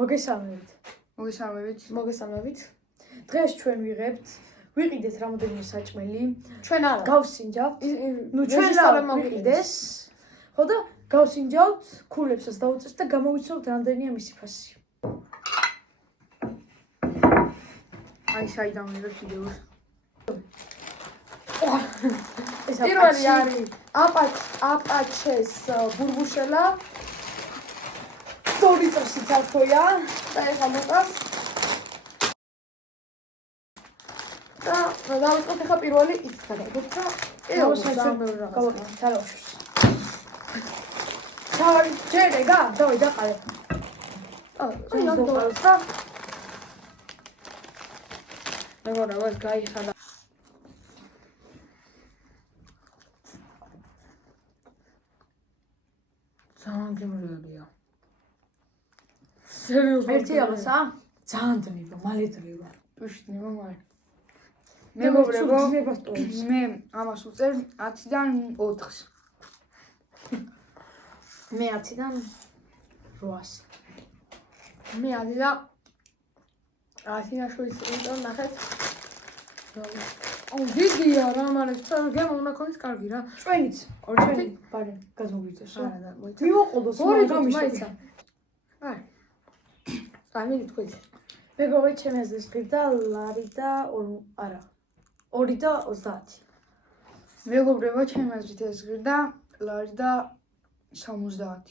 მოგესალმებით. დღეს ჩვენ ვიყიდეთ რამოდენიმე საჭმელი. ჩვენ არა. გავსინჯავთ. ჩვენ რა მოვიყიდეს. ხო და გავსინჯავთ, ქულებსაც დავუწევთ და გამოვიცნობთ რამდენია მისი ფასი. აი საიდან ვიღებ ვიდეოს. პირველი არის აპაჩეს ბურბუშელა. დორიტოსი თარქოია და ეხლა მოყავს. და დავიწყოთ ახლა პირველი ის გადავიდეთ და გავაკეთოთ თალაშს. თავი ჯერეგა, დავი დაყარე. აი დავყაროთ და მეგონა ვას გაიხადა. ძალიან გემრიელია. სერიოზულად. ერთი აღსა? ძალიან დნება, მალე დნება. ტუშტი მომაი. მე ამას უწევ 10-დან 4-ს. მე 10-დან 8-ს. მე 10-და 10-დან შევიწევ ნახეთ. აუ დიდია რა, მაგრამ გემო უნდა ქონდეს კარგი რა. ჩვენიც, ჩვენი ბარე გაზმოვიდეს რა. მივაყოლოს ორი გამიშეცა. აი. გამი თქვით. მეგობრებო, ჩემი აზრის გირდა ლარი და არა. 2 და 30. მეგობრებო, ჩემი აზრით ეს გირდა ლარი და 70.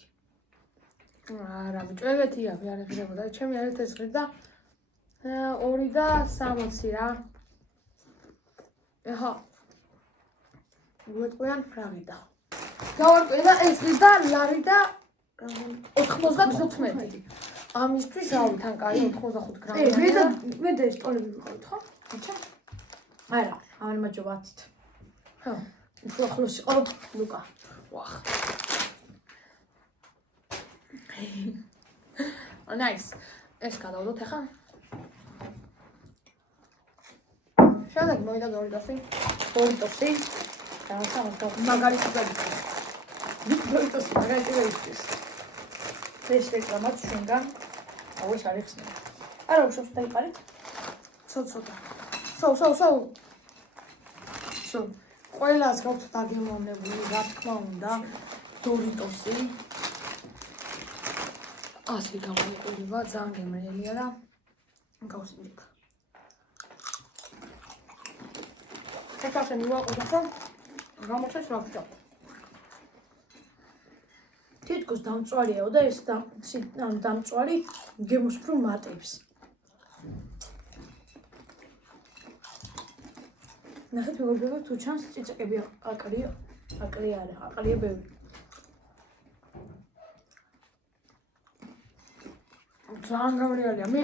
არა, ბჭვეგეთია, მე არ ეხებოდა. ჩემი აზრით ეს გირდა 2 და 60 რა. ეხა გვეტყვიან ფრაგიდა. გავარკვე და ეს გირდა ლარი და 95. ამისთვის რავი თან კარი 85 გრამი. მე და ეს ტოლები ვიყავით, ხო? აჩა. არა, ამან მაჯობა 10-ით. ხო. უფრო ახლოს იყო ლუკა. ვახ. ნაის. ეს გადავდოთ ახლა. შემდეგ მოიდა დორიტოსი. მაგალითად დაიწყო. დორიტოსი მაგალითად დაიწყეს. ეს რეკლამაც ჩვენგან. აუ ეს არის ხსნა. არა, უშავს დაიყარით. ცოტა. სო. ყველას გაქვთ დაგემოვნებული, რა თქმა უნდა, დორიტოსი. ასე გამოიყურება, ძალიან გემრიელია და გავსინჯეთ. ეხლა მივაყოთ და გამოჩეს რა ვჭამ. თითქოს დამწვარიაო და ეს დამწვარი გემოს უფრო მატებს. ნახეთ მეგობრებო, თუ ჩანს წიწაკები აყრია ბევრი. ძალიან გამრიალია. მე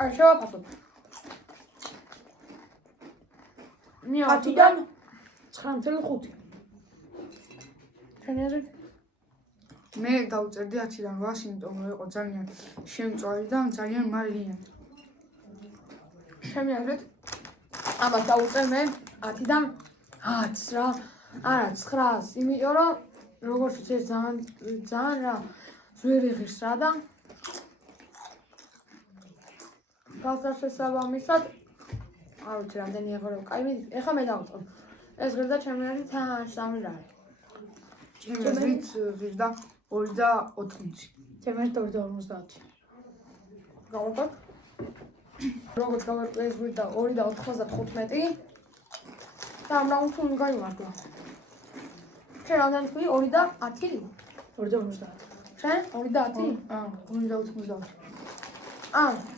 არ შევაფასებ. 10-დან 9.5. ჩვენი აზრით მე დავწერდი 10-დან 8, იმიტომ რომ იყო ძალიან შემწვარი და ძალიან მარილიანი. ჩემი აზრით ამას დავუწევ მე 10-დან 10 რა. არა 9-ს, იმიტომ რომ როგორც ვიცი ეს ძალიან რა ძვირი ღირს რა და გასასაბამისად არ ვიცი რამდენი ეღო კაი მე ეხა მე დავუწევ. ეს ღირდა ჩემი აზრით 3 რა. ჩემი აზრით ღირდა 2 და 80. ჩემი აზრით 2 და 50. გავაკეთე. როგორც გავაკეთე ეს ღირდა 2 და 95. და ამ რაუნდს უნდა გაიმართლა. შენ რამდენი თქვი 2 და 10? 2 და 50. შენ 2 და 10? 2 და 90.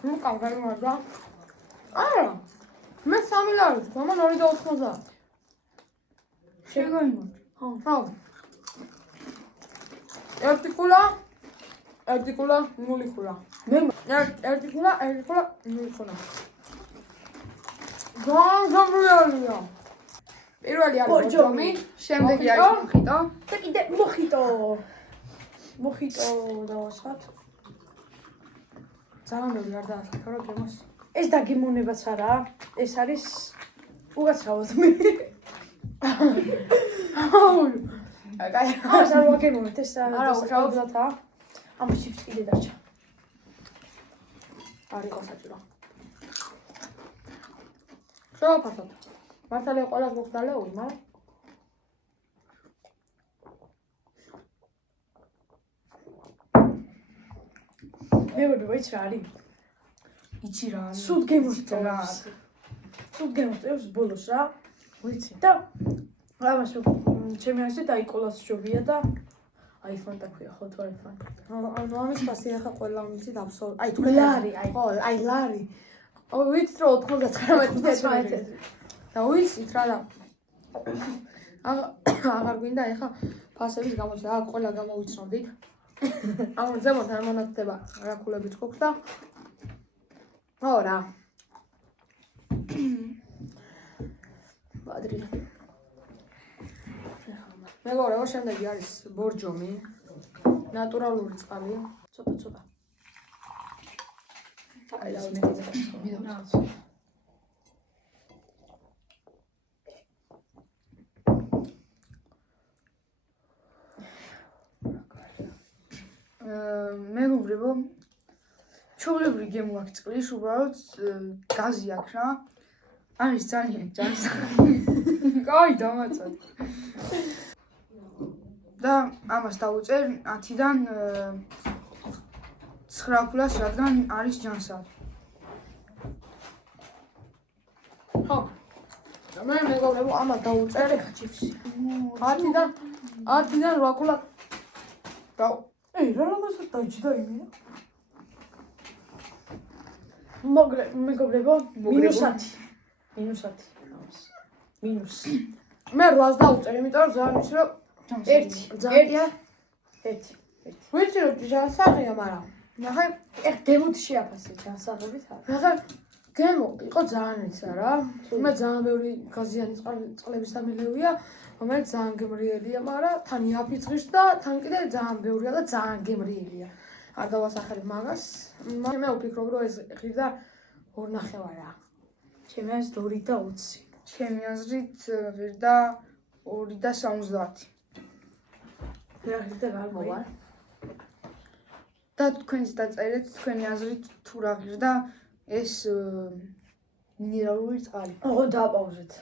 ნუ გაიმართლა. არა. მე 3 ლარი თქვა, მან 2 და 90. შეგაიმართ. ხო. ერთი ქულა 0 ქულა. მე ერთი ქულა 0 ქულა. გამრიალია. პირველი არის ბორჯომი, შემდეგი არის მოხიტო და კიდე მოხიტო დავასხათ. ძალიან ბევრი არ დაასახა რა გემოს. ეს დაგემოვნებაც არა, ეს არის უგაცრავად მე. კაი. არ ვაგემოვნებთ ეს არა უშავებდათა. ამ შიფს კიდე დარჩა. არ იყო საჭირო. შევაფასოთ. მართალია ყველას მოხდა ლეული, მაგრამ მეგობრებო, იცი რა არის? იცი რა არის? სულ გემოსწრებს. სულ გემოსწრებს ბოლოს რა. ვიცი. და ამას ჩემი ასეთ აი კოლას ჯობია და iPhone და ქვია ხო თუ iPhone. ანუ ამის ფასი ახლა ყველა ვიცით აბსოლუტ. აი თუ ლარი, აი. ხო, აი ლარი. ვიცით რომ 99 და ვიცით რა და აღარ გვინდა ახლა ფასების გამოცდა, აქ ყველა გამოვიცნობდით. ამ ზემოთ არ მონათდება რა ქულებით გვაქვს და ო რა. ბადრი. მეგობრებო, შემდეგი არის ბორჯომი. ნატურალური წყალი. ცოტა. აი ეს მე მეგობრებო, ჩაოლებრი გემო აქვს წყლის, უბრალოდ გაზი აქვს რა. არის ძალიან კაი დამაწად. და ამას დავუწერ 10-დან 900-ას, რადგან არის ჯანსაღი. ხო. მე მეგობრებო, ამას დავუწერ ჩიფსი. 10-დან 800 და ეი, რა რამასაც დაიჭდა იმენა? მეგობრებო, -10. მინუს. მე 8-ს დავუწერ, იმიტომ რომ ძალიან ვიცი რომ 1. ვიცი რომ ჯანსაღია, მაგრამ ნახე, გემოთი შეაფასე ჯანსაღებით არა. ნახე, გემო იყო ძალიან ისა რა. მე ძალიან ბევრი გაზიანი წყლების დამილევია, რომელიც ძალიან გემრიელია, მაგრამ თან იაფიწყის და თან კიდე ძალიან ბევრია და ძალიან გემრიელია. არ დავასახელებ მაგას. მე ვფიქრობ, რომ ეს ღირდა 2.5-რა. ჩემი აზრით 2.20. ჩემი აზრით ღირდა 2.70. რა ღირდა რა მოვა? და თქვენს დაწერეთ თქვენი აზრით თუ რა ღირდა ეს მინერალური წყალი. ოღონდ დააპაუზეთ.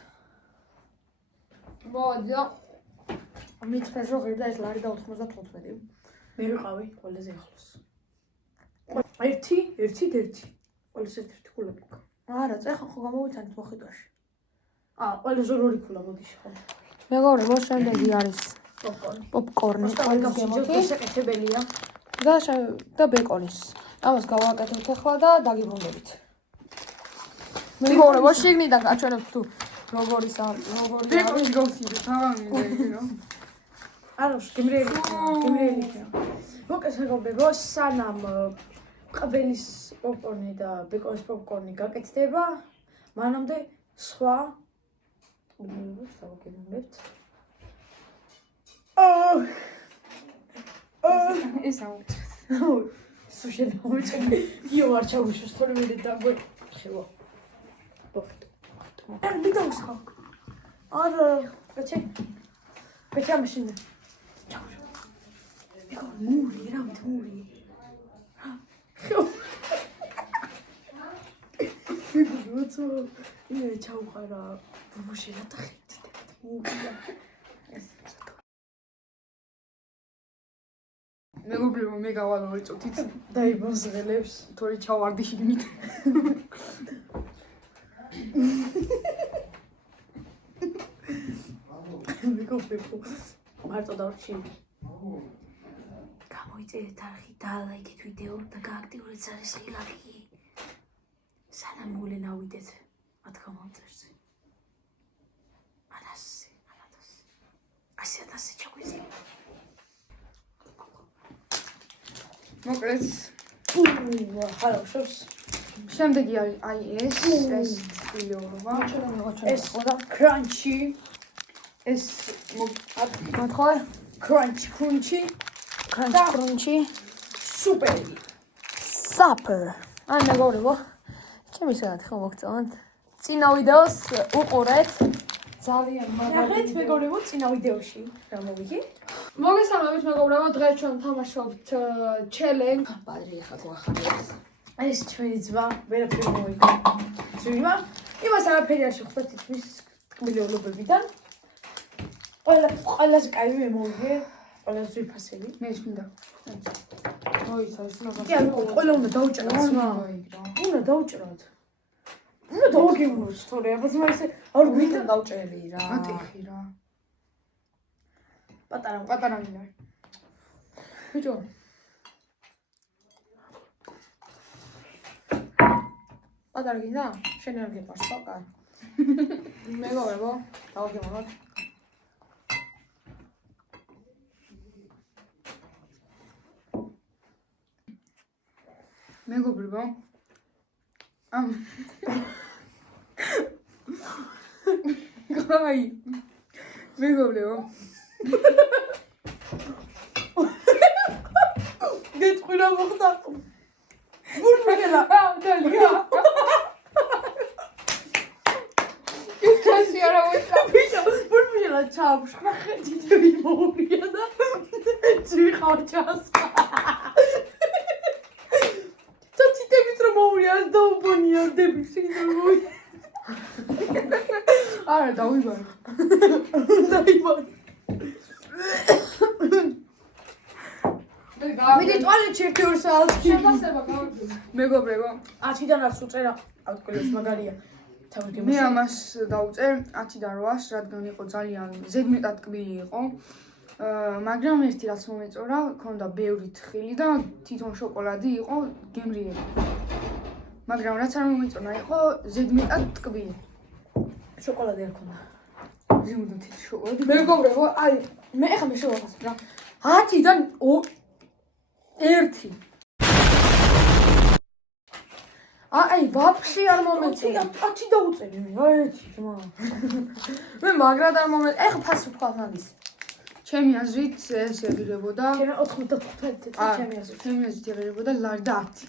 მოდი და მითხრეს რომ ღირდა ეს ლარი და 95. მე ვიყავი ყველაზე ახლოს. 1. ყველაზე ერთ-ერთი ქულა მქონდა. არა, წეხა ხო გამოვიცანით მოხიტვაში. ყველაზე ორი ქულა მოდის ხო. მეგობრებო, შემდეგი არის პოპკორნი, საკეთებელია. და ბეკონის. ამას გავაკეთებთ ახლა და დაგიბრუნდებით. მეგობრებო, შიგნიდან გაჩვენებთ თუ როგორი ბეკონის გავსიდე, თავამი რა. არა, გემრიელი. მოკეს მეგობრებო, სანამ ყბელის პოპკორნი და ბეკონის პოპკორნი გაკეთდება, მანამდე სხვა დავაგებინებთ. ეს აუწეს. სუშენ აუწები. იო არ ჩავუშოს თორე მე დაგვე ხევა. ბოხტ. არ მიდაუსხა. არა, ბეჭა მაშინ. ჩავუშო. ეკო მური, რა მური. ვიგვიწო. მე ჩავხარა. ბუშელა და ხეთით. მურია. ეს მეგობრებო, მე გავალ წუთით დაიბაზღელებს, თორე ჩავარდი შიგნით. მეგობრებო, მარტო დავრჩი. გამოიწერეთ არხი, დალაიქეთ ვიდეო და გააქტიურეთ ზარისი ლайკი. სანამ მოვლენავიდეთ 10 კომენტარზე. 100,000 ჩაგვიძლია. მოკლედ ხალხს შემდეგი არის აი ეს ფილიორობა ეს ხოდა კრანჩი ეს მოთხოვე კრანჩი სუპერი საპერ ან მეგობრებო ჩემი სადაც ხო მოგწონთ წინა ვიდეოს უყურეთ ძალიან მაგარია მეგობრებო წინა ვიდეოში რა მოვიგე მოგესალმებით მეგობრებო დღეს ჩვენ თამაშობთ ჩელენჯ ბადრი ახლა თუ ახარებს ეს ჩვენი ძმა, ვერაფერი მოიგო. ძმა, იმას არაფერი არ შეხვდა თითქმის ტკბილეულობებიდან. ყველაზე კაი მე მოვიგე, ყველაზე ძვირფასები. მე ის მინდა. მოიცა ის მაგას. კი, ყველა უნდა დაუჭეროთ ძმა. უნდა დაუჭეროთ. უნდა დავაგებინოს თორე, აბა ძმა ისე არ გვინდა დავჭერი რა. ატიხი რა. პატარა მინდა. ბიჭო. პატარა გინდა? შენ არ გიყვარს ხო? კაი. მეგობრებო, დავაგებინოთ. მეგობრებო. კაი. მეგობრებო. გეტყვი მოხდა. ბურბელა, დალია. ისე არა ვეცა. ბიჭო, ბურბელა ჩააფშხა ხედი მოურია და ძვირხავჭას. ცოტიტებით რომ მოურიას დაუბონია დები სინდრომი. არა, დავიბარე. დაიბარე. მიდი ტუალეტში 1-2 საათი. შეფასება გავიგე. მეგობრებო, 10-დან 100 უწერა ავტკილოს მაგარია. მე ამას დავწერ 10-დან 800, რადგან იყო ძალიან ზედმეტად ტკბილი იყო. მაგრამ ერთი რაც მომეწორა, ქონდა ბევრი თხილი და თვითონ შოკოლადი იყო გემრიელი. მაგრამ რაც არ მომეწონა იყო ზედმეტად ტკბილი. შოკოლადი არ ქონდა. ზემოდან თითი შოკოლადი. მეგობრებო, აი, მე ახლა მე შევახსენ რა. 10-დან 1. აი, ვაფშე არ მომეწონა. 10 დაუწერი მე, აი ერთი ძმა. მე მაგრად არ მომეწონა. ახლა ფასი თქვა მაგის. ჩემი აზრით ეს ეგრებოდა. ჩემი 95 ჩემი აზრით. ჩემი აზრით ეგრებოდა ლარი და 10.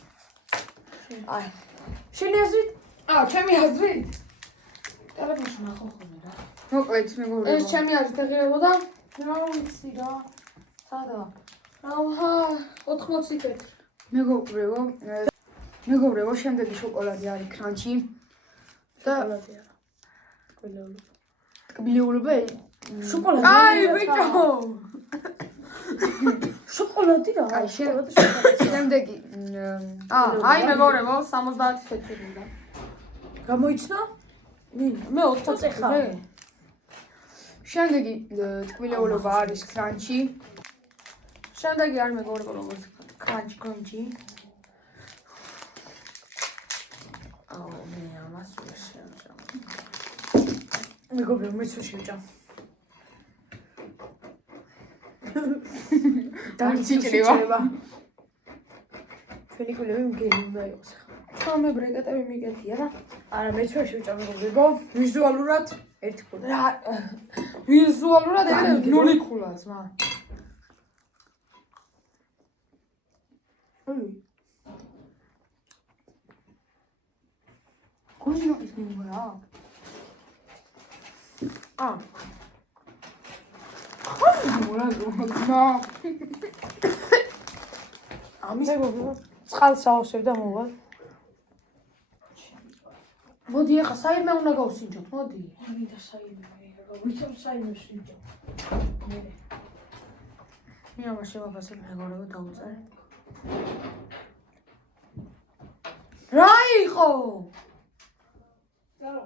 აი. შენი აზრით? ჩემი აზრით. ტელეფონში ნახო ხოლმე რა. მოკლედ მეგობრებო. ეს ჩემი აზრით ეგრებოდა. რა ვიცი რა. სადა? აჰა, 80 კეთილი. მეგობრებო, შემდეგი შოკოლადი არის კრანჩი და შოკოლადი არა. ტკბილეულობა შოკოლადი. აი, ბიჭო. შოკოლადი რა. აი, შემდეგი აი მეგობრებო, 70 კეთილი და გამოიჩნა? მე 80 ხარ. შემდეგი ტკბილეულობა არის კრანჩი. შემდეგი არ მეგობრებო, როგორც კრანჩი. მე ამას ვერ შევჭამ. მეგობრებო, მეც ვერ შევჭამ. დაიჭრება. ჩვენი კულები მგელი უნდა იყოს. ხომ ბრეკეტები მიგეთია რა. არა, მეც ვერ შევჭამ მეგობრებო. ვიზუალურად 1 ქულა. რა ვიზუალურად ეგრე 0 ქულა ძმა. გოჟინო ის მიგვრა. მორა ძმა. ამის მეგობრებო, წყალს ავსებ და მოვალ. მოდი ახლა საიმე უნდა გავსინჯოთ, მოდი. მინდა საიმე, ვიცი საიმე ვსინჯო. მე ამას შევაფასებ მეგობრებო დაუწერ. რა იყო? დარო.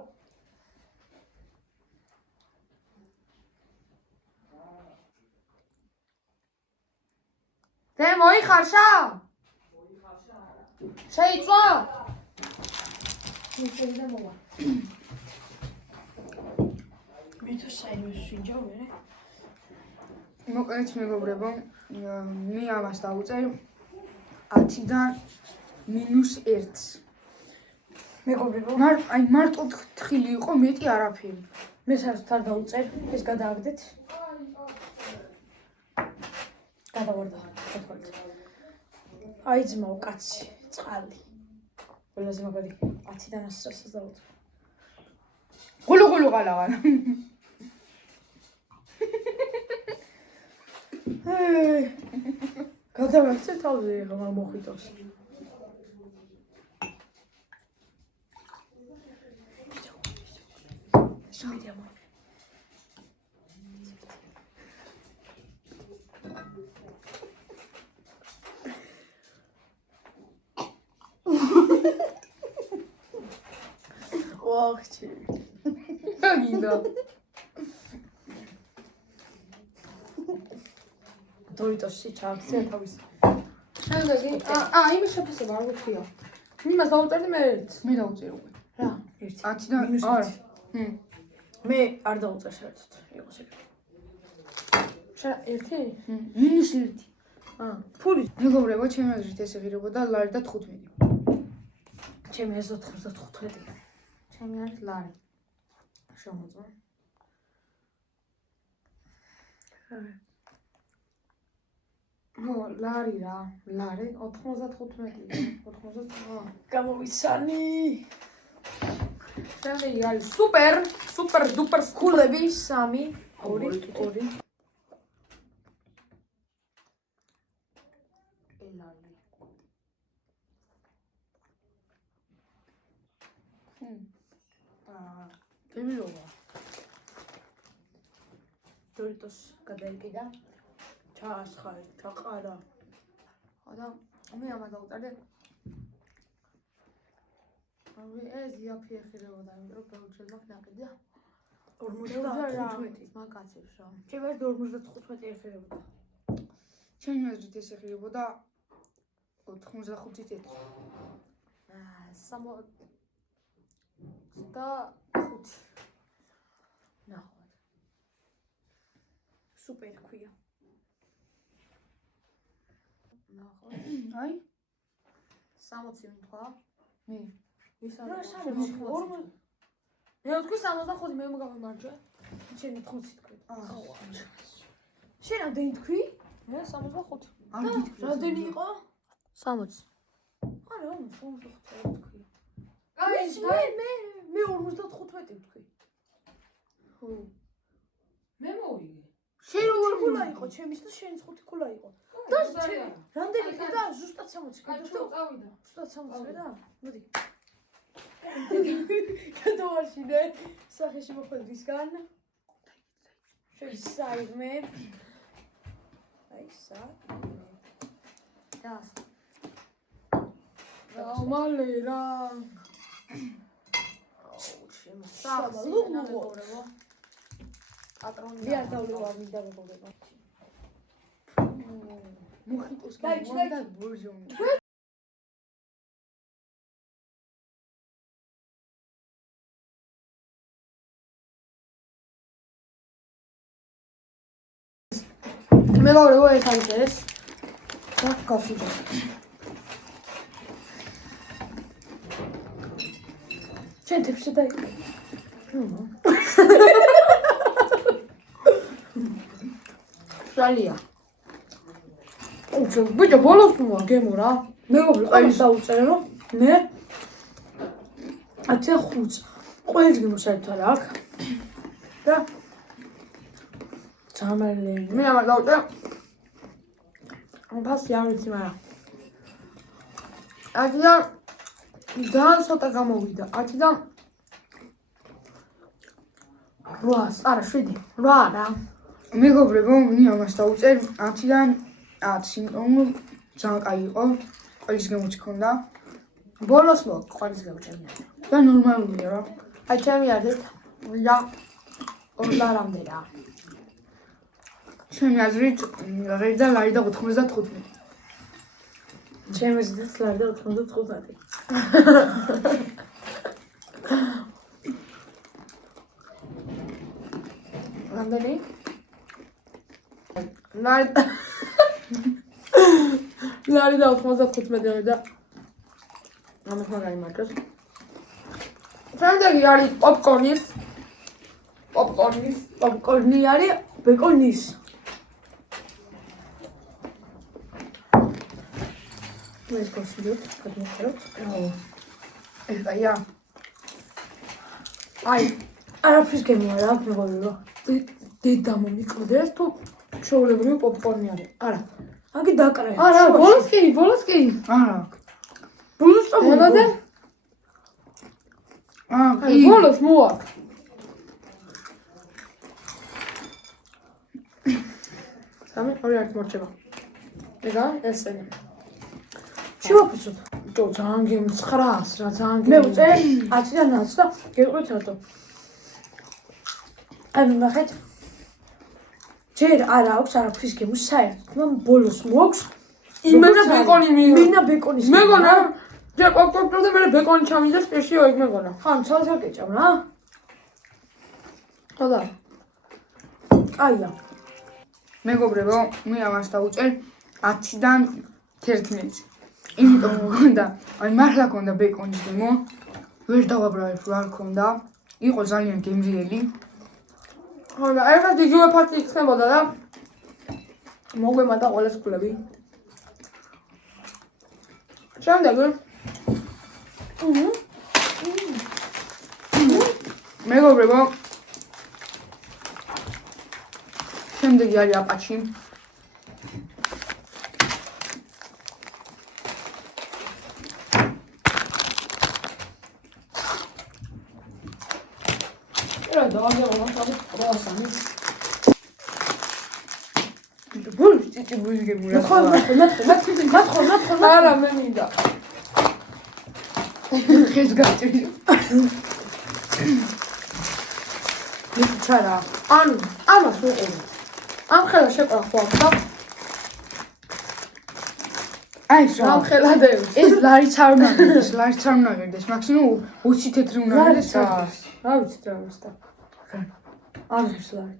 დე მოიხარშა? შეიწვა? შეიძლება მოვა. მე თუ საიმე ვსინჯო მე. მოკლედ მეგობრებო, მე ამას დავუწერ 10-დან -1. მეგობრებო, აი მარტო თხილი იყო, მეტი არაფერი. მე საერთოდ არ დავუწერ, ეს გადააგდეთ. გადავარდა, თქვით. აი ძმაო, კაცი, წყალი. ყველაზე მაგარი 10-დან 100-ს დავუწერ. გულუგულუ ყალაღან. გადავაქცე თავზე ახლა მოხიტოს. მიდია მოი. ვახჩი. გინდა. დორიტოსი ჩააქცია თავის. შემდეგი იმის შეფასება არ გქია. იმას დავუწერდი მე ერთ. მე დავუწერ უკვე. რა? 1. 10-დან არა. მე არ დავუწერ საერთოდ. იყო შეგე. შენ 1? -1. ფული. მეგობრებო, ჩემი აზრით ეს ღირებოდა ლარი და 15. ჩემი ეს 95. ჩემი არის ლარი. შემოწვა. ლარი რა. ლარი 95. 90. გამოვიცანი. შემდეგი არის სუპერ დუპერ ქულები 3, 2. ელალი. დემილოვა. დორიტოს გადაიკიდა. ჩაასხარი, ჩაყარა. და მე ამა დავუწერდი. ეს იაფი ეხირებოდა, იმიტომ რომ გაუჩერდა ნაკიდია. 55. მაგაცებს რა. ჩემ ეს 55 ეხერებოდა. ჩემი აზრით ეს ეხირებოდა 85 წელი. 65. ნახოთ. სუპერ ქვია. ნახოთ. აი 60 მithვა. მე ის არა 60. მე ვთქვი 65 მე მოგავიმარჯვე. შენ 80 თქვი. შენ რამდენი თქვი? მე 65. არ გითხრა. რამდენი იყო? 60. არა, 65 თქვი. აი, მე 55 ვთქვი. ხო. მე მოვიგე. შენ როგორ ქულა იყო ჩემის და შენ 5 ქულა იყო. და რამდენი ხდა? ზუსტად 60. წავიდა. ზუსტად 60 და? მოდი. გადავარშინე სახეში მოხდისგან. შენ საიმე. აი სა. და მალე რა. სამალუგო. პატრონი. მე არ დავლევა მინდა მეგობრებო. მუხიტოს დაიჭი და ბურჟომი. მეგობრებო, ეს არის ეს. და კაფეჯა. შენ თებში დაიყო. ჟალია. ბიჭო, ბოლოს მოა გემო რა. მეგობრებო, ყველის დაუწერე რომ მე 15 ყველს გიმოსაერთვალ აქ. და ძამალე. მე ამას დავუწერ. ფასი არ ვიცი, მაგრამ ათიდან ძალიან ცოტა გამოვიდა. ათიდან 8, არა 7, 8 რა. მეგობრებო, მე ამას დავუწერ 10-დან 10, იმიტომ რომ ძალიან კაი იყო. ყველის გემოც ჰქონდა. ბოლოს მოგ ყოლის გავჭერია. და ნორმალურია რა. აი ჩემი აზრით და ორლარამდე რა. ჩემი აზრით ღერი და ლარი და 95. ჩემი აზრით ლარი და 95. რამდენი? ლარი და 95 და ამას მაგარიმარჯოს. შემდეგი არის პოპკორნი არის ბეკონის. ეს გასულოთ, გადმოხეროთ. ეს დაია. აი, არაფრის გემო არა აქვს მეგობრებო. დედა მომიკლდეს თუ ჩვეულებრივი პოპკორნი არის. არა. აგი დაკრაია. არა, ბოლოს კი. არა. ბოლოს მონადე? კი. ბოლოს მოაქვს. 3 2 1 მორჩება. ega ესენი. შევაფიცოთ. ჯო ძალიან გემცხრას რა ძალიან მე უწე 10-დან 10 და გეყვეთ რატო. ანუ ნახეთ. ჯერ არ აქვს არაფრის გემოს საერთოდ, მაგრამ ბოლოს მოაქვს იმენა ბეკონი მინა ბეკონის. მეგონა ჯერ კოკკოკ და მე ბეკონი ჩამიდეს პირში ოიგ მეგონა. ხან ცალსა გეჭამ რა. ხოდა. აია. მეგობრებო, მე ამას დავუწერ 10-დან 11. იმიტომ მქონდა, აი მართლა მქონდა ბეკონის გემო. ვერ დავაბრალებ რა მქონდა. იყო ძალიან გემრიელი. ხოდა ეხლა დიჯუე ფაქტი იქნებოდა და მოგვემატა ყველას ფულები. შემდეგი მეგობრებო შემდეგი არის აპაჩი. რა დავაგებო მაგას პროასანი. ბული ჭიჭი ბული გემურა. მათხო. არა მე მინდა. ხეს გაჭრი. ჩარა. ანუ ამას უყურე. ამ ხელა შეყრა ხო და აი რა ხელადებს. ეს ლარიც არ უნდა გერდეს, მაქსიმუმ 20 თეთრი უნდა გერდეს რა. რა ვიცი რა მოსდა. აღებს ლარი.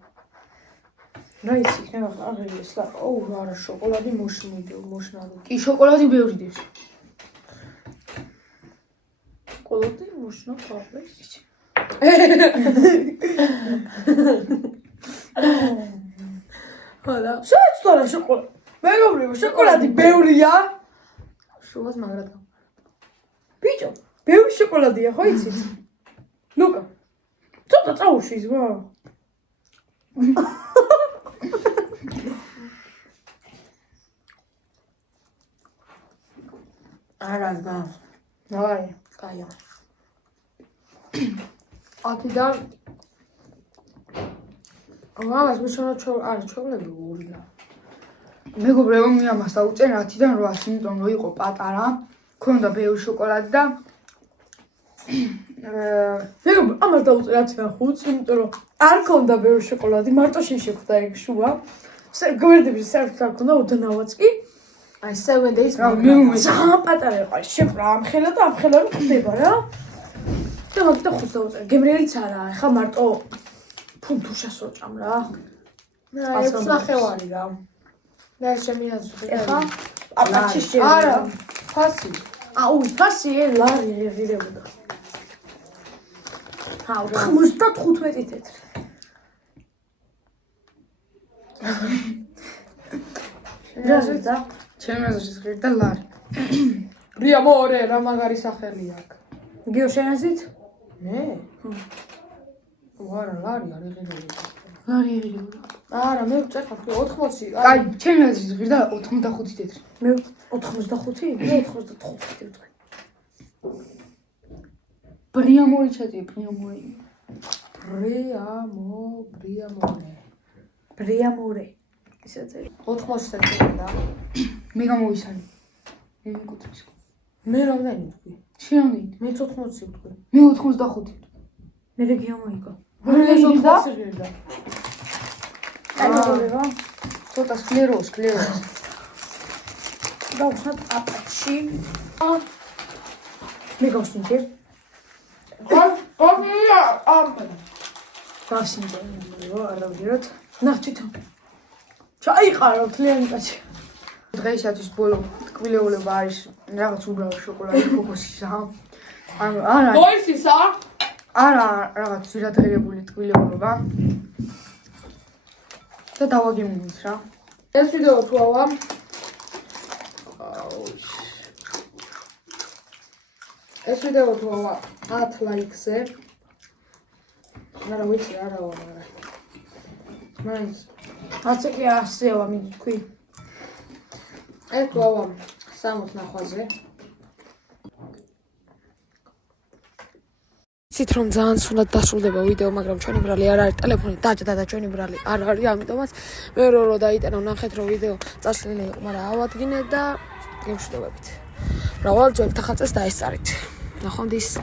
რა იცი იქნება აღებს ლა. ოუ რა შოკოლადი მოშნარო. კი შოკოლადი ბევრი დევს. შოკოლადი მოშნა ყავს. ხოდა შეცდარა შოკოლადი. მეგობრებო, შოკოლადი ბევრია. შუას მაგრად. ბიჭო, ბევრი შოკოლადია, ხო იცით? ლუკა. ცოტა წაუშვი ზღვა. არა და. დავაი. კაია. 10-დან ამას მიშონა არა ჩოკლები ორი და. მეგობრებო, მე ამას დავუწერ 10-დან 800, იმიტომ რომ იყო პატარა, ქონდა ბევრი შოკოლადი და მეგობრებო, ამას დავუწერ 10-დან 5, იმიტომ რომ არ ქონდა ბევრი შოკოლადი, მარტო შეხვდა ეგ შუა. გვერდებში საერთოდ არ ქონდა უდანავაც კი. აი 7 days ძალიან პატარა იყო. შეყრა ამ ხელა და ამ ხელა რო ხდება რა. და მაგით ხუთ დავუწერ. გემრიელიც არა, ეხა მარტო ფუნთუშას ვოჭამ რა. აი 9 რა. და შემი აზრი. ეხა აპაჩი შეიძლება. არა, ფასი. აუ, ფასი ლარი ღირებოდა. აუ, 95 თეთრი. რა ჩემი აზრით ღირდა ლარი. რია მორე რა მაგარი სახელი აქვს. გიო შენაზით? მე? ვარა ლარი არ ღირებოდა. ლარი ღირებოდა. არა, მე ვწერყავ 80. აი, ჩემი აზრით ღირდა 85 თეთრი. მე 85? მე 85 თეთრი. ბრიამორი ჩატია, ბრიამორი. ბრიამორე. ისე წერე. 80 თეთრი და მე გამოვისანი. მე მიკუთრის. მე რამდენი თქვი? შენამდე. მე 80 ვთქვი. მე 85. მე რეგიო მოიგო. მე 80 ღირდა. აი მოგება. ცოტა სკლეროზ. დავხსნათ აპაჩი. მე გავსინჯე. გომია ამ გავსინჯე. არა ვიდროთ. ნახ თვითონ. ჩაიყარო თლიანი კაცი. დღეისათვის ბოლო ტკბილეულება არის რაღაც უბრალო შოკოლადი ქოქოსისა. ანუ არა. მოისისა? არა, რაღაც ვირადღირებული ტკბილეულობა. და დავაგემუნოთ რა. ეს ვიდეო თუ ავა? ეს ვიდეო თუ ავა 10 ლაიქზე. არა ვიცი არა ვარ. მაინც 10 კი ასევა მითქვი. ეს თუ ავა 60 ნახვაზე. იცით რომ ძალიან სულად დასრულდება ვიდეო, მაგრამ ჩვენი ბრალი არ არის, ტელეფონი დაჭდა და ჩვენი ბრალი არ არის, ამიტომაც მე რო დაიტანო ნახეთ რომ ვიდეო წაშლილი იყო, მაგრამ ავადგინე და გემშვიდობებით. მრავალ ძვებთ ახალწელს დაესწარით. ნახვამდის.